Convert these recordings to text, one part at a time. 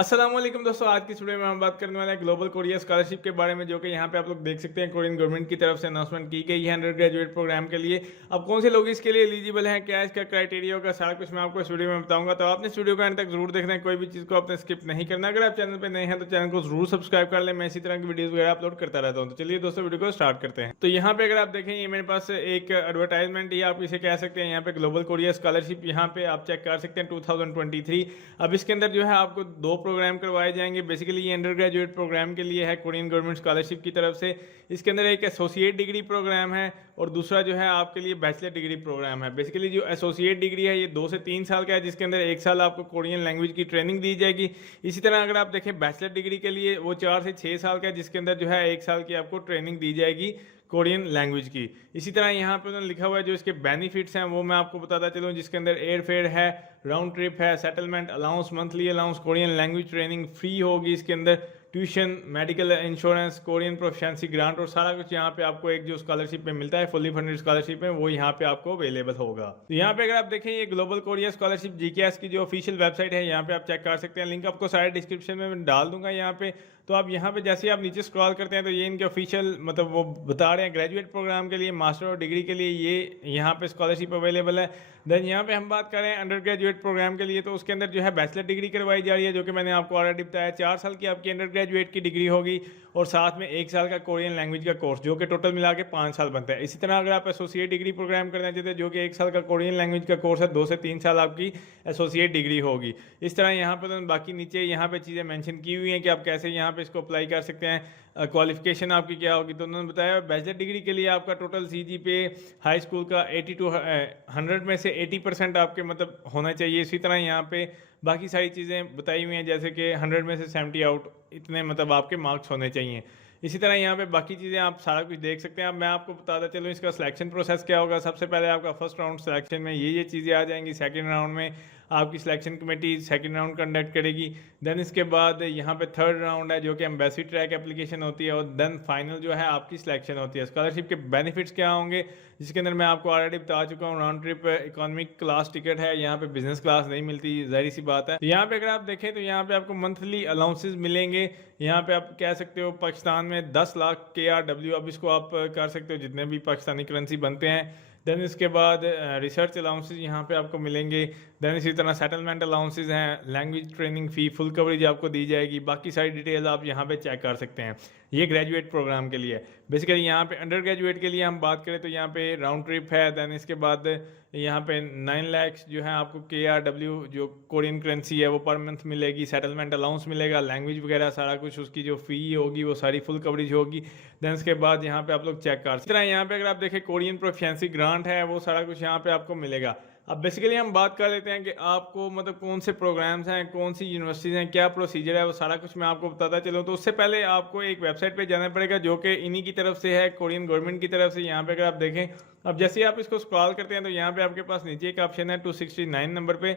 अस्सलाम वालेकुम दोस्तों, आज की वीडियो में हम बात करने वाले हैं ग्लोबल कोरिया स्कॉलरशिप के बारे में, जो कि यहाँ पे आप लोग देख सकते हैं कोरियन गवर्नमेंट की तरफ से अनाउंसमेंट की गई है अंडर ग्रेजुएट प्रोग्राम के लिए। अब कौन से लोग इसके लिए एलिजिबल हैं, क्या इसका क्राइटेरिया होगा, सारा कुछ मैं आपको इस वीडियो में बताऊंगा। तो आपने इस वीडियो को अंत तक जरूर देखना है, कोई भी चीज़ को आपने स्किप नहीं करना। अगर आप चैनल पर नए हैं तो चैनल को जरूर सब्सक्राइब कर लें, मैं इसी तरह की वीडियो वगैरह अपलोड करता रहता हूँ। तो चलिए दोस्तों, वीडियो को स्टार्ट करते हैं। तो यहाँ पे अगर आप देखें, ये मेरे पास एक एडवर्टाइजमेंट ही आप इसे कह सकते हैं। यहाँ पे ग्लोबल कोरिया स्कॉलरशिप यहाँ पे आप चेक कर सकते हैं 2023। अब इसके अंदर जो है आपको दो प्रोग्राम करवाए जाएंगे। बेसिकली ये अंडर ग्रेजुएट प्रोग्राम के लिए है कोरियन गवर्नमेंट स्कॉलरशिप की तरफ से। इसके अंदर एक एसोसिएट डिग्री प्रोग्राम है और दूसरा जो है आपके लिए बैचलर डिग्री प्रोग्राम है। बेसिकली जो एसोसिएट डिग्री है ये 2 से 3 साल का है, जिसके अंदर 1 साल आपको कोरियन लैंग्वेज की ट्रेनिंग दी जाएगी। इसी तरह अगर आप देखें बैचलर डिग्री के लिए वो 4 से 6 साल का है, जिसके अंदर जो है 1 साल की आपको ट्रेनिंग दी जाएगी कोरियन लैंग्वेज की। इसी तरह यहाँ पे उन्होंने लिखा हुआ है जो इसके बेनिफिट्स हैं वो मैं आपको बताता चलूँ, जिसके अंदर एयर फेयर है, राउंड ट्रिप है, settlement allowance, monthly allowance, Korean language training free होगी इसके अंदर, tuition, medical insurance, Korean proficiency grant और सारा कुछ यहाँ पे आपको एक जो स्कॉलरशिप में मिलता है फुली फंडेड स्कॉलरशिप में, वो यहाँ पे आपको अवेलेबल होगा। तो यहाँ पे अगर आप देखें ये ग्लोबल कोरिया स्कॉलरशिप जीकेएस की जो ऑफिशियल वेबसाइट है, यहाँ पे आप चेक कर सकते हैं। लिंक आपको सारे डिस्क्रिप्शन में मैं डाल दूंगा यहाँ पे। तो आप यहाँ पे जैसे आप नीचे स्क्रॉल करते हैं तो ये इनके ऑफिशियल मतलब वो बता रहे हैं ग्रेजुएट प्रोग्राम के लिए, मास्टर और डिग्री के लिए ये यहाँ पे स्कॉलरशिप अवेलेबल है। देन यहाँ पे हम बात करें अंडर ग्रेजुएट प्रोग्राम के लिए, तो उसके अंदर जो है बैचलर डिग्री करवाई जा रही है, जो कि मैंने आपको ऑलरेडी बताया 4 साल की आपकी अंडर ग्रेजुएट की डिग्री होगी और साथ में 1 साल का कोरियन लैंग्वेज का कोर्स, जो कि टोटल मिला के 5 साल बनता है। इसी तरह अगर आप एसोसिएट डिग्री प्रोग्राम करना चाहते हैं, जो कि 1 साल का कोरियन लैंग्वेज का कोर्स है, 2 से 3 साल आपकी एसोसिएट डिग्री होगी। इस तरह यहाँ पर तो बाकी नीचे यहाँ पे चीज़ें मेंशन की हुई हैं कि आप कैसे यहाँ पे इसको अप्लाई कर सकते हैं, क्वालिफिकेशन आपकी क्या होगी। तो उन्होंने बताया बैचलर डिग्री के लिए आपका टोटल सीजीपीए हाई स्कूल का 80 टू 100 में से 80% आपके मतलब होना चाहिए। इसी तरह यहाँ पे बाकी सारी चीज़ें बताई हुई हैं, जैसे कि 100 में से 70 आउट इतने मतलब आपके मार्क्स होने चाहिए। इसी तरह यहाँ पे बाकी चीज़ें आप सारा कुछ देख सकते हैं। अब मैं आपको बताता चलूँ इसका सिलेक्शन प्रोसेस क्या होगा। सबसे पहले आपका फर्स्ट राउंड सिलेक्शन में ये चीज़ें आ जाएंगी। सेकंड राउंड में आपकी selection committee second round conduct करेगी। देन इसके बाद यहाँ पे थर्ड राउंड है, जो कि एम्बेसी ट्रैक एप्लीकेशन होती है, और देन फाइनल जो है आपकी सिलेक्शन होती है। स्कॉलरशिप के बेनिफिट्स क्या होंगे, जिसके अंदर मैं आपको ऑलरेडी बता चुका हूँ। Round trip economic class ticket है, यहाँ पे बिजनेस क्लास नहीं मिलती, जाहिर सी बात है। तो यहाँ पे अगर आप देखें तो यहाँ पे आपको मंथली अलाउंसेस मिलेंगे। यहाँ पे आप कह सकते हो पाकिस्तान में 10 लाख KRW, अब इसको आप कर सकते हो जितने भी पाकिस्तानी करेंसी बनते हैं। देन इसके बाद रिसर्च अलाउंसेस यहाँ पे आपको मिलेंगे। देन इसी तरह सेटलमेंट अलाउंसेस हैं, लैंग्वेज ट्रेनिंग फ़ी फुल कवरेज आपको दी जाएगी। बाकी सारी डिटेल आप यहाँ पे चेक कर सकते हैं। ये ग्रेजुएट प्रोग्राम के लिए। बेसिकली यहाँ पे अंडर ग्रेजुएट के लिए हम बात करें तो यहाँ पे राउंड ट्रिप है। देन इसके बाद यहाँ पे 9 लाख जो है आपको KRW जो कोरियन करेंसी है वो पर मंथ मिलेगी। सेटलमेंट अलाउंस मिलेगा, लैंग्वेज वगैरह सारा कुछ, उसकी जो फ़ी होगी वो सारी फुल कवरेज होगी। देन इसके बाद यहाँ पे आप लोग चेक कर सकते हैं। यहाँ पे अगर आप देखें कोरियन प्रोफिशिएंसी ग्रांट है, वो सारा कुछ यहाँ पे आपको मिलेगा। अब बेसिकली हम बात कर लेते हैं कि आपको मतलब कौन से प्रोग्राम्स हैं, कौन सी यूनिवर्सिटीज़ हैं, क्या प्रोसीजर है, वो सारा कुछ मैं आपको बताता चलूँ। तो उससे पहले आपको एक वेबसाइट पे जाना पड़ेगा, जो कि इन्हीं की तरफ से है, कोरियन गवर्नमेंट की तरफ से। यहाँ पे अगर आप देखें, अब जैसे ही आप इसको स्क्रॉल करते हैं तो यहाँ पे आपके पास नीचे एक ऑप्शन है 269 नंबर पे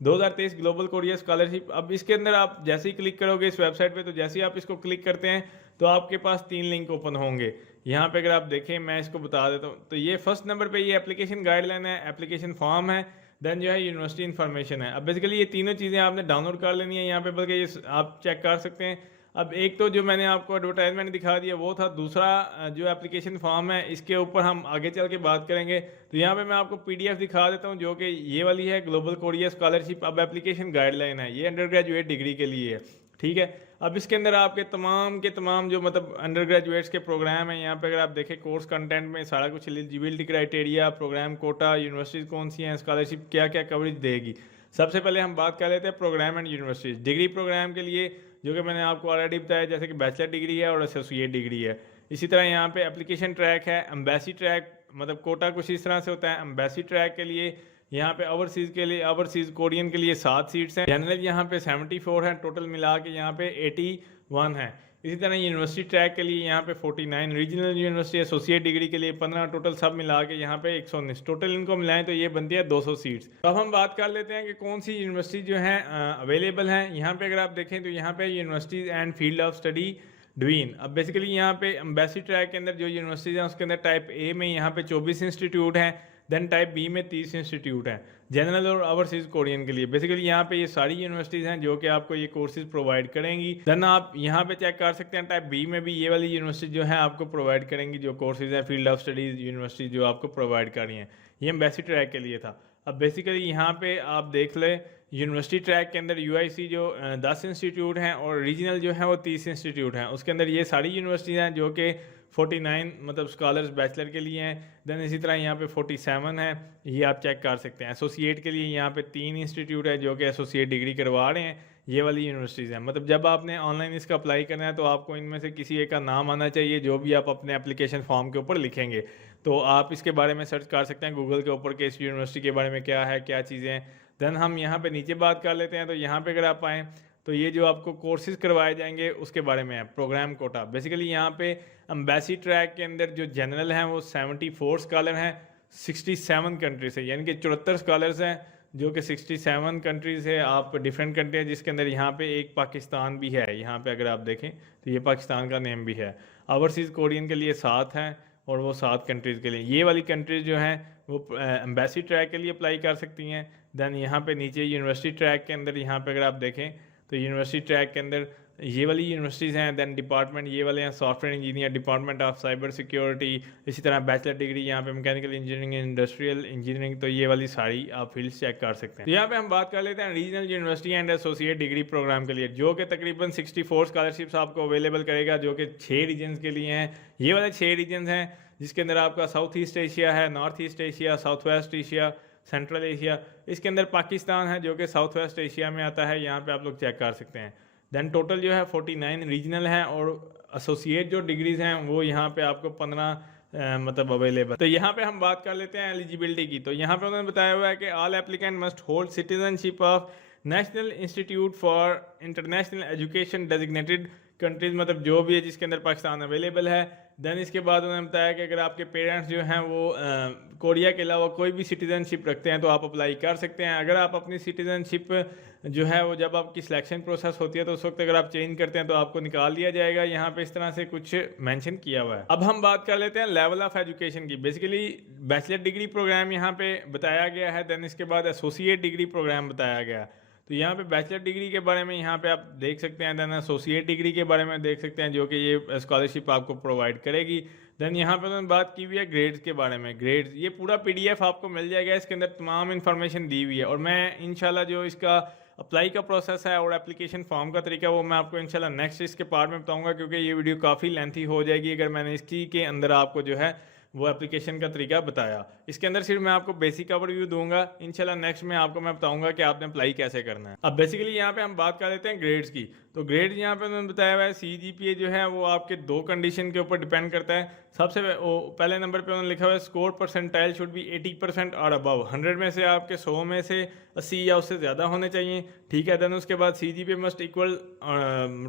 2023 ग्लोबल कोरिया स्कॉलरशिप। अब इसके अंदर आप जैसे ही क्लिक करोगे इस वेबसाइट पे, तो जैसे ही आप इसको क्लिक करते हैं तो आपके पास 3 लिंक ओपन होंगे। यहाँ पे अगर आप देखें, मैं इसको बता देता हूँ। तो ये फर्स्ट नंबर पे ये एप्लीकेशन गाइडलाइन है, एप्लीकेशन फॉर्म है, देन जो है यूनिवर्सिटी इन्फॉर्मेशन है। अब बेसिकली ये तीनों चीज़ें आपने डाउनलोड कर लेनी है यहाँ पे, बल्कि ये आप चेक कर सकते हैं। अब एक तो जो मैंने आपको एडवर्टाइजमेंट दिखा दिया वो था, दूसरा जो एप्लीकेशन फॉर्म है इसके ऊपर हम आगे चल के बात करेंगे। तो यहाँ पे मैं आपको PDF दिखा देता हूँ, जो कि ये वाली है ग्लोबल कोरिया स्कॉलरशिप। अब एप्लीकेशन गाइडलाइन है, ये अंडर ग्रेजुएट डिग्री के लिए है, ठीक है। अब इसके अंदर आपके तमाम के तमाम जो मतलब अंडर ग्रेजुएट्स के प्रोग्राम हैं, यहाँ पे अगर आप देखें कोर्स कंटेंट में सारा कुछ, eligibility criteria, programme quota, universities कौन सी हैं, स्कॉलरशिप क्या क्या कवरेज देगी। सबसे पहले हम बात कर लेते हैं programme and universities. Degree programme के लिए, जो कि मैंने आपको ऑलरेडी बताया, जैसे कि बैचलर डिग्री है और एसोसिएट डिग्री है। इसी तरह यहाँ पे एप्लीकेशन ट्रैक है, एम्बेसी ट्रैक, मतलब कोटा कुछ इस तरह से होता है। एम्बेसी ट्रैक के लिए यहाँ पे ओवरसीज़ के लिए, ओवरसीज़ कोरियन के लिए 7 सीट्स हैं। जनरल यहाँ पे 74 है, टोटल मिला के यहाँ पे 81 है। इसी तरह यूनिवर्सिटी ट्रैक के लिए यहाँ पे 49, रीजनल यूनिवर्सिटी एसोसिएट डिग्री के लिए 15, टोटल सब मिला के यहाँ पे 119, टोटल इनको मिलाएं तो ये बनती है 200 सीट्स। तो अब हम बात कर लेते हैं कि कौन सी यूनिवर्सिटी जो है अवेलेबल हैं। यहाँ पे अगर आप देखें तो यहाँ पे universities and field of study डवीन। अब बेसिकली यहाँ पे एम्बेसी ट्रैक के अंदर जो यूनिवर्सिटीज़ हैं उसके अंदर टाइप A में यहाँ पे 24 इंस्टीट्यूट हैं। देन टाइप बी में 30 इंस्टीट्यूट हैं जनरल और ओवरसीज कोरियन के लिए। बेसिकली यहाँ पे ये सारी यूनिवर्सिटीज़ हैं जो कि आपको ये कोर्सेज प्रोवाइड करेंगी। देन आप यहाँ पे चेक कर सकते हैं टाइप बी में भी ये वाली यूनिवर्सिटी जो है आपको प्रोवाइड करेंगी जो कोर्सेज हैं फील्ड ऑफ स्टडीज़ यूनिवर्सिटी जो आपको प्रोवाइड कर रही हैं। ये एम्बेसी ट्रैक के लिए था। अब बेसिकली यहाँ पे आप देख लें यूनिवर्सिटी ट्रैक के अंदर यूआईसी जो 10 इंस्टीट्यूट हैं और रीजनल जो है वो 30 इंस्टीट्यूट हैं। उसके अंदर ये सारी यूनिवर्सिटीज़ हैं जो कि 49 मतलब स्कॉलर्स बैचलर के लिए हैं। देन इसी तरह यहाँ पे 47 है, ये आप चेक कर सकते हैं। एसोसिएट के लिए यहाँ पे 3 इंस्टीट्यूट है जो कि एसोसिएट डिग्री करवा रहे हैं। ये वाली यूनिवर्सिटीज़ हैं। मतलब जब आपने ऑनलाइन इसका अप्लाई करना है तो आपको इनमें से किसी एक का नाम आना चाहिए जो भी आप अपने एप्लीकेशन फॉर्म के ऊपर लिखेंगे। तो आप इसके बारे में सर्च कर सकते हैं गूगल के ऊपर कि इस यूनिवर्सिटी के बारे में क्या है, क्या चीज़ें हैं। देन हम यहाँ पे नीचे बात कर लेते हैं। तो यहाँ पे अगर आप आएँ तो ये जो आपको कोर्सेज करवाए जाएंगे उसके बारे में है प्रोग्राम कोटा। बेसिकली यहाँ पे एम्बेसी ट्रैक के अंदर जो जनरल हैं वो 74 स्कॉलर हैं 67 कंट्री से, यानी कि 74 स्कॉलर्स हैं जो कि 67 कंट्री से आप डिफरेंट कंट्री है, जिसके अंदर यहाँ पे एक पाकिस्तान भी है। यहाँ पे अगर आप देखें तो ये पाकिस्तान का नेम भी है। ओवरसीज़ कोरियन के लिए 7 हैं और वो 7 कंट्रीज़ के लिए। ये वाली कंट्रीज़ जो हैं वो एम्बेसी ट्रैक के लिए अप्लाई कर सकती हैं। देन यहाँ पे नीचे यूनिवर्सिटी ट्रैक के अंदर यहाँ पे अगर आप देखें तो यूनिवर्सिटी ट्रैक के अंदर ये वाली यूनिवर्सिटीज़ हैं। देन डिपार्टमेंट ये वाले हैं software engineer, department of cyber security, इसी तरह बैचलर डिग्री यहाँ पे मैकेनिकल इंजीनियरिंग, इंडस्ट्रियल इंजीनियरिंग। तो ये वाली सारी आप फील्ड्स चेक कर सकते हैं। तो यहाँ पे हम बात कर लेते हैं regional university and associate degree programme के लिए, जो कि तकरीबन 64 स्कॉलरशिप्स आपको अवेलेबल करेगा, जो कि 6 रीजन के लिए हैं। ये वाले 6 रीजन हैं जिसके अंदर आपका साउथ ईस्ट एशिया है, north east Asia, south west Asia, central Asia. इसके अंदर पाकिस्तान है जो कि साउथ वेस्ट एशिया में आता है। यहाँ पे आप लोग चेक कर सकते हैं। देन टोटल जो है 49 रीजनल हैं और एसोसिएट जो डिग्रीज हैं वो यहाँ पे आपको 15 मतलब अवेलेबल। तो यहाँ पे हम बात कर लेते हैं एलिजिबिलिटी की। तो यहाँ पे उन्होंने बताया हुआ है कि all applicant must hold citizenship of national institute for international education designated countries, मतलब जो भी है जिसके अंदर पाकिस्तान अवेलेबल है। देन इसके बाद उन्होंने बताया कि अगर आपके पेरेंट्स जो हैं वो कोरिया के अलावा कोई भी सिटीजनशिप रखते हैं तो आप अप्लाई कर सकते हैं। अगर आप अपनी सिटीजनशिप जो है वो जब आपकी सिलेक्शन प्रोसेस होती है तो उस वक्त अगर आप चेंज करते हैं तो आपको निकाल दिया जाएगा। यहाँ पे इस तरह से कुछ मेंशन किया हुआ है। अब हम बात कर लेते हैं लेवल ऑफ एजुकेशन की। बेसिकली बैचलर डिग्री प्रोग्राम यहाँ पे बताया गया है। देन इसके बाद एसोसिएट डिग्री प्रोग्राम बताया गया। तो यहाँ पे बैचलर डिग्री के बारे में यहाँ पे आप देख सकते हैं। देन एसोसिएट डिग्री के बारे में देख सकते हैं जो कि ये स्कॉलरशिप आपको प्रोवाइड करेगी। देन यहाँ पे उन्होंने बात की हुई है ग्रेड्स के बारे में। ग्रेड्स ये पूरा PDF आपको मिल जाएगा, इसके अंदर तमाम इन्फॉर्मेशन दी हुई है। और मैं इंशाल्लाह जो इसका अप्लाई का प्रोसेस है और एप्लीकेशन फॉर्म का तरीका वो मैं आपको इंशाल्लाह नेक्स्ट इसके पार्ट में बताऊँगा, क्योंकि ये वीडियो काफ़ी लेंथी हो जाएगी अगर मैंने इसकी के अंदर आपको जो है वो एप्लीकेशन का तरीका बताया। इसके अंदर सिर्फ मैं आपको बेसिक ओवरव्यू दूंगा। इंशाल्लाह नेक्स्ट में आपको मैं बताऊंगा कि आपने अप्लाई कैसे करना है। अब बेसिकली यहाँ पे हम बात कर लेते हैं ग्रेड्स की। तो ग्रेड यहाँ पे उन्होंने बताया हुआ है CGPA जो है वो आपके 2 कंडीशन के ऊपर डिपेंड करता है। सबसे पहले नंबर पे उन्होंने लिखा हुआ है स्कोर परसेंटाइल शुड बी 80% और अबव। 100 में से आपके 100 में से 80 या उससे ज़्यादा होने चाहिए, ठीक है। देन उसके बाद CGPA मस्ट इक्वल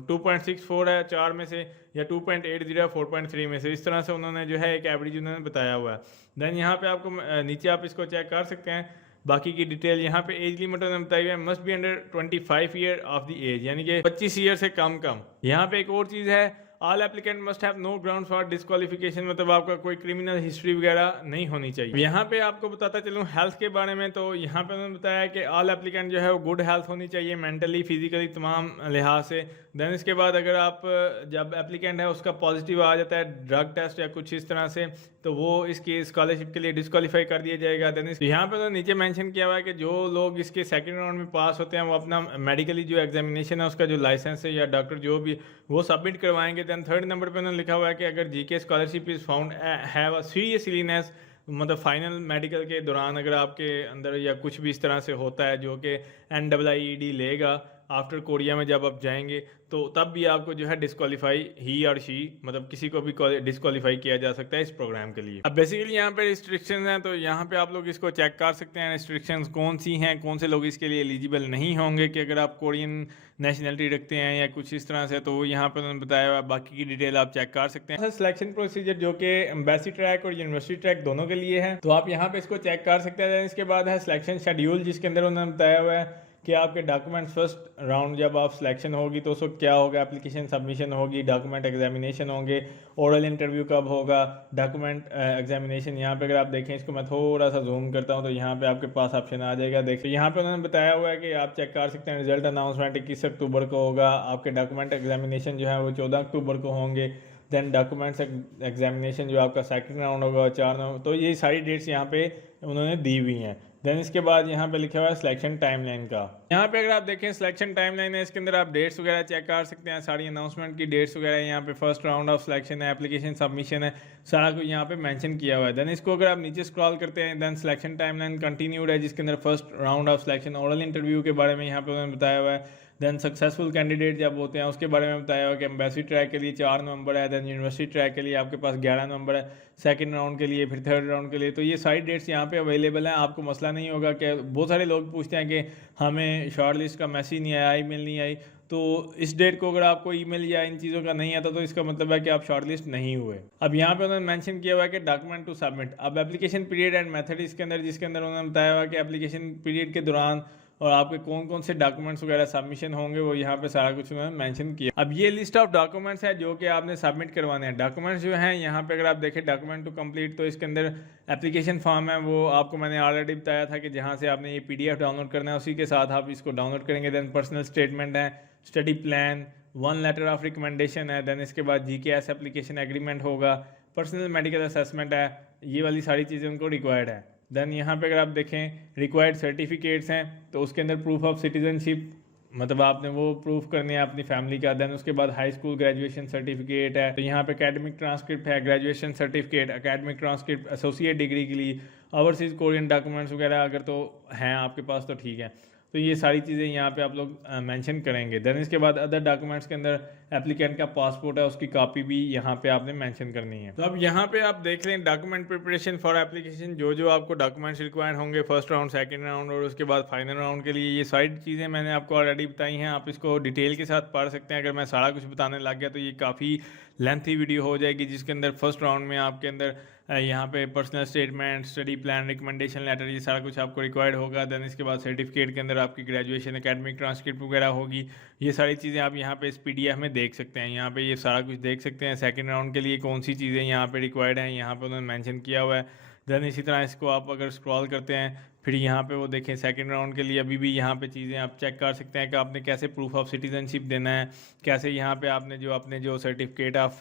2.64 है 4 में से, या 2.80 है 4.3 में से। इस तरह से उन्होंने जो है एक एवरेज उन्होंने बताया हुआ है। देन यहाँ पे आपको नीचे आप इसको चेक कर सकते हैं बाकी की डिटेल। यहाँ पे एज लिमिट उन्होंने बताई हुई है must be under 25 year of the age, यानी कि 25 ईयर से कम। यहाँ पे एक और चीज़ है, all applicant must have no ground for disqualification, मतलब आपका कोई क्रिमिनल हिस्ट्री वगैरह नहीं होनी चाहिए। यहाँ पे आपको बताता चलूँ हेल्थ के बारे में। तो यहाँ पे उन्होंने बताया कि ऑल एप्लीकेंट जो है वो गुड हेल्थ होनी चाहिए, मेंटली फिजिकली तमाम लिहाज से। देन इसके बाद अगर आप जब एप्लीकेंट है उसका पॉजिटिव आ जाता है ड्रग टेस्ट या कुछ इस तरह से, तो वो इसकी स्कॉलरशिप के लिए डिस्क्वालीफाई कर दिया जाएगा। देन यहाँ पे तो नीचे मेंशन किया हुआ है कि जो लोग इसके सेकंड राउंड में पास होते हैं वो अपना मेडिकली जो एग्जामिनेशन है उसका जो लाइसेंस है या डॉक्टर जो भी वो सबमिट करवाएंगे। देन थर्ड नंबर पे उन्होंने लिखा हुआ है कि अगर GK scholarship is found have a serious illness, मतलब फाइनल मेडिकल के दौरान अगर आपके अंदर या कुछ भी इस तरह से होता है जो कि NIIED लेगा आफ्टर कोरिया में जब आप जाएंगे, तो तब भी आपको जो है डिस्क्वालीफाई ही और शी, मतलब किसी को भी डिस्क्वालीफाई किया जा सकता है इस प्रोग्राम के लिए। अब बेसिकली यहाँ पे रिस्ट्रिक्शंस हैं, तो यहाँ पे आप लोग इसको चेक कर सकते हैं रिस्ट्रिक्शंस कौन सी हैं, कौन से लोग इसके लिए एलिजिबल नहीं होंगे कि अगर आप कोरियन नेशनलिटी रखते हैं या कुछ इस तरह से। तो यहाँ पे उन्होंने बताया हुआ, बाकी की डिटेल आप चेक कर सकते हैं। सिलेक्शन प्रोसीजर जो कि एम्बेसी ट्रैक और यूनिवर्सिटी ट्रैक दोनों के लिए है, तो आप यहाँ पे इसको चेक कर सकते हैं। इसके बाद है सिलेक्शन शेड्यूल, जिसके अंदर उन्होंने बताया हुआ है कि आपके डॉक्यूमेंट्स फर्स्ट राउंड जब आप सिलेक्शन होगी तो उस वक्त क्या होगा, एप्लीकेशन सबमिशन होगी, डॉक्यूमेंट एग्जामिनेशन होंगे, ओरल इंटरव्यू कब होगा, डॉक्यूमेंट एग्जामिनेशन। यहाँ पे अगर आप देखें, इसको मैं थोड़ा सा जूम करता हूँ तो यहाँ पे आपके पास ऑप्शन आ जाएगा। देखिए यहाँ पे उन्होंने बताया हुआ है कि आप चेक कर सकते हैं, रिजल्ट अनाउंसमेंट 21 अक्टूबर को होगा, आपके डॉक्यूमेंट एग्जामिनेशन जो है वो 14 अक्टूबर को होंगे, देन डॉक्यूमेंट्स एग्जामिनेशन जो आपका सेकंड राउंड होगा 4 नवंबर। तो ये सारी डेट्स यहाँ पे उन्होंने दी हुई हैं। देन इसके बाद यहाँ पे लिखा हुआ है सिलेक्शन टाइमलाइन का। यहाँ पे अगर आप देखें सिलेक्शन टाइमलाइन है, इसके अंदर आप डेट्स वगैरह चेक कर सकते हैं, सारी अनाउंसमेंट की डेट्स वगैरह। यहाँ पे फर्स्ट राउंड ऑफ सिलेक्शन है, एप्लीकेशन सबमिशन है, सारा कुछ यहाँ पे मेंशन किया हुआ है। देन इसको अगर आप नीचे स्क्रॉल करते हैं, देन सिलेक्शन टाइमलाइन कंटिन्यूड है, जिसके अंदर first round of selection oral interview के बारे में यहाँ पे उन्होंने बताया हुआ है। देन सक्सेसफुल कैंडिडेट जब होते हैं उसके बारे में बताया हुआ कि एम्बेसी ट्रैक के लिए 4 नवंबर है, देन यूनिवर्सिटी ट्रैक के लिए आपके पास 11 नवंबर है, सेकंड राउंड के लिए, फिर थर्ड राउंड के लिए। तो ये सारी डेट्स यहाँ पे अवेलेबल हैं, आपको मसला नहीं होगा। कि बहुत सारे लोग पूछते हैं कि हमें शॉर्ट लिस्ट का मैसेज नहीं आया, ईमेल नहीं आई, तो इस डेट को अगर आपको ईमेल या इन चीज़ों का नहीं आता तो इसका मतलब है कि आप शॉर्ट लिस्ट नहीं हुए। अब यहाँ पे उन्होंने मेंशन किया हुआ है कि डॉक्यूमेंट टू सबमिट। अब एप्लीकेशन पीरियड एंड मेथड इसके अंदर, जिसके अंदर उन्होंने बताया हुआ कि एप्लीकेशन पीरियड के दौरान और आपके कौन कौन से डॉक्यूमेंट्स वगैरह सबमिशन होंगे, वो यहाँ पे सारा कुछ उन्होंने मेंशन किया। अब ये लिस्ट ऑफ डॉक्यूमेंट्स है जो कि आपने सबमिट करवाने हैं। डॉक्यूमेंट्स जो हैं यहाँ पे अगर आप देखें डॉक्यूमेंट टू कंप्लीट, तो इसके अंदर एप्लीकेशन फॉर्म है, वो आपको मैंने ऑलरेडी बताया था कि जहाँ से आपने ये PDF डाउनलोड करना है, उसी के साथ आप इसको डाउनलोड करेंगे। देन पर्सनल स्टेटमेंट है, study plan, 1 letter of recommendation है, देन इसके बाद GKS एप्लीकेशन एग्रीमेंट होगा, पर्सनल मेडिकल असेसमेंट है, ये वाली सारी चीज़ें उनको रिक्वायर्ड है। देन यहाँ पे अगर आप देखें रिक्वायर्ड सर्टिफिकेट्स हैं, तो उसके अंदर प्रूफ ऑफ सिटीजनशिप, मतलब आपने वो प्रूफ करने हैं अपनी फैमिली का। देन उसके बाद हाई स्कूल ग्रेजुएशन सर्टिफिकेट है, तो यहाँ पे एकेडमिक ट्रांसक्रिप्ट है, graduation certificate, academic transcript associate degree के लिए, ओवरसीज़ कोरियन डॉक्यूमेंट्स वगैरह अगर तो हैं आपके पास तो ठीक है। तो ये सारी चीज़ें यहाँ पे आप लोग मेंशन करेंगे। देन इसके बाद अदर डॉक्यूमेंट्स के अंदर एप्लीकेंट का पासपोर्ट है, उसकी कॉपी भी यहाँ पे आपने मेंशन करनी है। तो अब यहाँ पे आप देख लें डॉक्यूमेंट प्रिपरेशन फॉर एप्लीकेशन, जो जो आपको डॉक्यूमेंट्स रिक्वायर्ड होंगे फर्स्ट राउंड, सेकंड राउंड और उसके बाद फाइनल राउंड के लिए, ये सारी चीज़ें मैंने आपको ऑलरेडी बताई हैं। आप इसको डिटेल के साथ पढ़ सकते हैं। अगर मैं सारा कुछ बताने लग गया तो ये काफ़ी लेंथी वीडियो हो जाएगी, जिसके अंदर फर्स्ट राउंड में आपके अंदर यहाँ पे personal statement, study plan, recommendation letter, ये सारा कुछ आपको रिक्वायर्ड होगा। देन इसके बाद सर्टिफिकेट के अंदर आपकी ग्रेजुएशन, एकेडमिक ट्रांसक्रिप्ट वगैरह होगी। ये सारी चीज़ें आप यहाँ पे इस PDF में देख सकते हैं। यहाँ पे ये सारा कुछ देख सकते हैं। सेकंड राउंड के लिए कौन सी चीज़ें यहाँ पे रिक्वायर्ड हैं, यहाँ पे उन्होंने मेंशन किया हुआ है। देन इसी तरह इसको आप अगर स्क्रॉल करते हैं, फिर यहाँ पे वो देखें सेकंड राउंड के लिए अभी भी यहाँ पे चीज़ें आप चेक कर सकते हैं कि आपने कैसे प्रूफ ऑफ सिटीजनशिप देना है, कैसे यहाँ पे आपने जो अपने जो सर्टिफिकेट ऑफ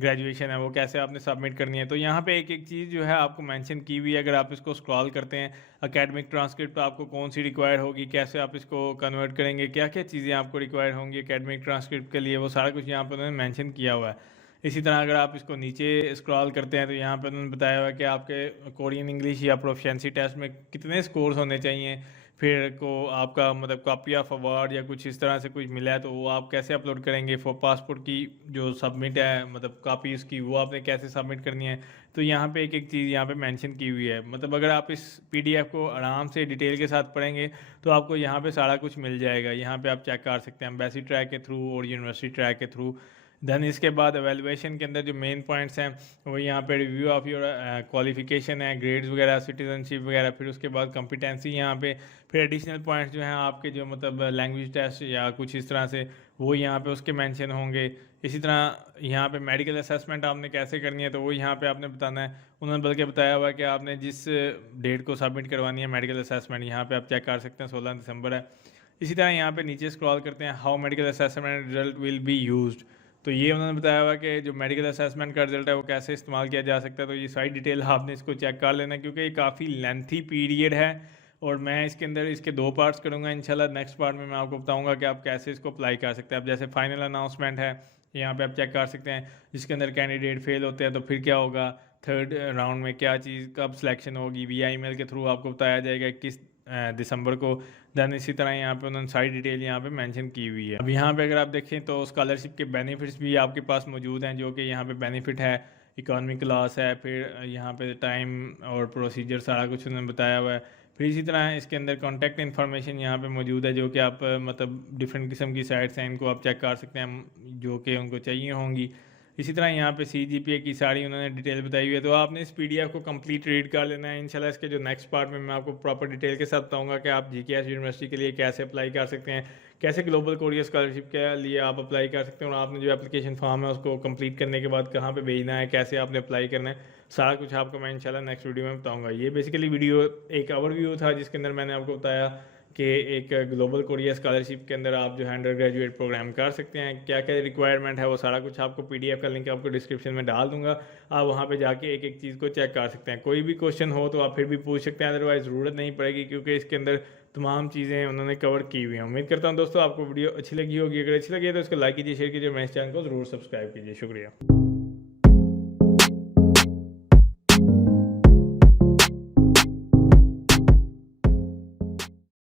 ग्रेजुएशन है वो कैसे आपने सबमिट करनी है। तो यहाँ पे एक एक चीज़ जो है आपको मेंशन की हुई है। अगर आप इसको स्क्रॉल करते हैं, एकेडमिक ट्रांसक्रिप्ट आपको कौन सी रिक्वायर्ड होगी, कैसे आप इसको कन्वर्ट करेंगे, क्या क्या चीज़ें आपको रिक्वायर्ड होंगी एकेडमिक ट्रांसक्रिप्ट के लिए, वो सारा कुछ यहाँ पर उन्होंने मैंशन किया हुआ है। इसी तरह अगर आप इसको नीचे स्क्रॉल करते हैं तो यहाँ पर उन्होंने बताया हुआ है कि आपके कोरियन इंग्लिश या प्रोफिशिएंसी टेस्ट में कितने स्कोर्स होने चाहिए, फिर को आपका मतलब कॉपी ऑफ अवार्ड या कुछ इस तरह से कुछ मिला है तो वो आप कैसे अपलोड करेंगे, फॉर पासपोर्ट की जो सबमिट है मतलब कॉपी उसकी वो आपने कैसे सबमिट करनी है। तो यहाँ पे एक एक चीज़ यहाँ पे मेंशन की हुई है। मतलब अगर आप इस PDF को आराम से डिटेल के साथ पढ़ेंगे तो आपको यहाँ पे सारा कुछ मिल जाएगा। यहाँ पे आप चेक कर सकते हैं एम्बेसी ट्रैक के थ्रू और यूनिवर्सिटी ट्रैक के थ्रू। देन इसके बाद एवेलुएशन के अंदर जो मेन पॉइंट्स हैं वो यहाँ पे रिव्यू ऑफ योर क्वालिफिकेशन है, ग्रेड्स वगैरह, सिटीजनशिप वगैरह, फिर उसके बाद कॉम्पिटेंसी यहाँ पे, फिर एडिशनल पॉइंट्स जो हैं आपके जो मतलब लैंग्वेज टेस्ट या कुछ इस तरह से वो यहाँ पे उसके मेंशन होंगे। इसी तरह यहाँ पे मेडिकल असेसमेंट आपने कैसे करनी है तो वो यहाँ पे आपने बताना है। उन्होंने बल्कि बताया हुआ है कि आपने जिस डेट को सबमिट करवानी है मेडिकल असेसमेंट, यहाँ पे आप चेक कर सकते हैं 16 दिसंबर है। इसी तरह यहाँ पे नीचे स्क्रॉल करते हैं, how medical assessment result will be used. तो ये उन्होंने बताया हुआ कि जो मेडिकल असेसमेंट का रिजल्ट है वो कैसे इस्तेमाल किया जा सकता है। तो ये सारी डिटेल आपने इसको चेक कर लेना क्योंकि ये काफ़ी लेंथी पीरियड है और मैं इसके अंदर इसके 2 पार्ट्स करूँगा इंशाल्लाह। नेक्स्ट पार्ट में मैं आपको बताऊँगा कि आप कैसे इसको अप्लाई कर सकते हैं। अब जैसे फाइनल अनाउंसमेंट है यहाँ पे आप चेक कर सकते हैं, जिसके अंदर कैंडिडेट फेल होते हैं तो फिर क्या होगा, थर्ड राउंड में क्या चीज़ कब सिलेक्शन होगी, via ईमेल के थ्रू आपको बताया जाएगा 21 दिसंबर को। देन इसी तरह यहाँ पे उन्होंने सारी डिटेल यहाँ पे मेंशन की हुई है। अब यहाँ पे अगर आप देखें तो स्कॉलरशिप के बेनिफिट्स भी आपके पास मौजूद हैं, जो कि यहाँ पे बेनिफिट है, इकॉनमी क्लास है, फिर यहाँ पे टाइम और प्रोसीजर सारा कुछ उन्होंने बताया हुआ है। फिर इसी तरह इसके अंदर कॉन्टैक्ट इन्फॉर्मेशन यहाँ पे मौजूद है, जो कि आप मतलब डिफरेंट किस्म की साइट्स हैं, इनको आप चेक कर सकते हैं जो कि उनको चाहिए होंगी। इसी तरह यहाँ पे CGPA की सारी उन्होंने डिटेल बताई हुई है, तो आपने इस PDF को कंप्लीट रीड कर लेना है। इंशाल्लाह इसके जो नेक्स्ट पार्ट में मैं आपको प्रॉपर डिटेल के साथ बताऊंगा कि आप GKS यूनिवर्सिटी के लिए कैसे अप्लाई कर सकते हैं, कैसे ग्लोबल कोरियर स्कॉलरशिप के लिए आप अप्लाई कर सकते हैं, और आपने जो एप्लीकेशन फॉर्म है उसको कंप्लीट करने के बाद कहाँ पे भेजना है, कैसे आपने अप्लाई करना है, सारा कुछ आपको मैं इंशाल्लाह नेक्स्ट वीडियो में बताऊंगा। ये बेसिकली वीडियो एक ओवरव्यू था जिसके अंदर मैंने आपको बताया कि एक ग्लोबल कोरियर स्कॉलरशिप के अंदर आप जो है अंडर ग्रेजुएट प्रोग्राम कर सकते हैं, क्या क्या रिक्वायरमेंट है, वो सारा कुछ आपको PDF का लिंक आपको डिस्क्रिप्शन में डाल दूंगा। आप वहाँ पे जाके एक एक चीज़ को चेक कर सकते हैं। कोई भी क्वेश्चन हो तो आप फिर भी पूछ सकते हैं, अदरवाइज ज़रूरत नहीं पड़ेगी क्योंकि इसके अंदर तमाम चीज़ें उन्होंने कवर की हुई हैं। उम्मीद करता हूँ दोस्तों आपको वीडियो अच्छी लगी होगी। अगर अच्छी लगी है तो इसको लाइक कीजिए, शेयर कीजिए, मेरे चैनल को ज़रूर सब्सक्राइब कीजिए। शुक्रिया।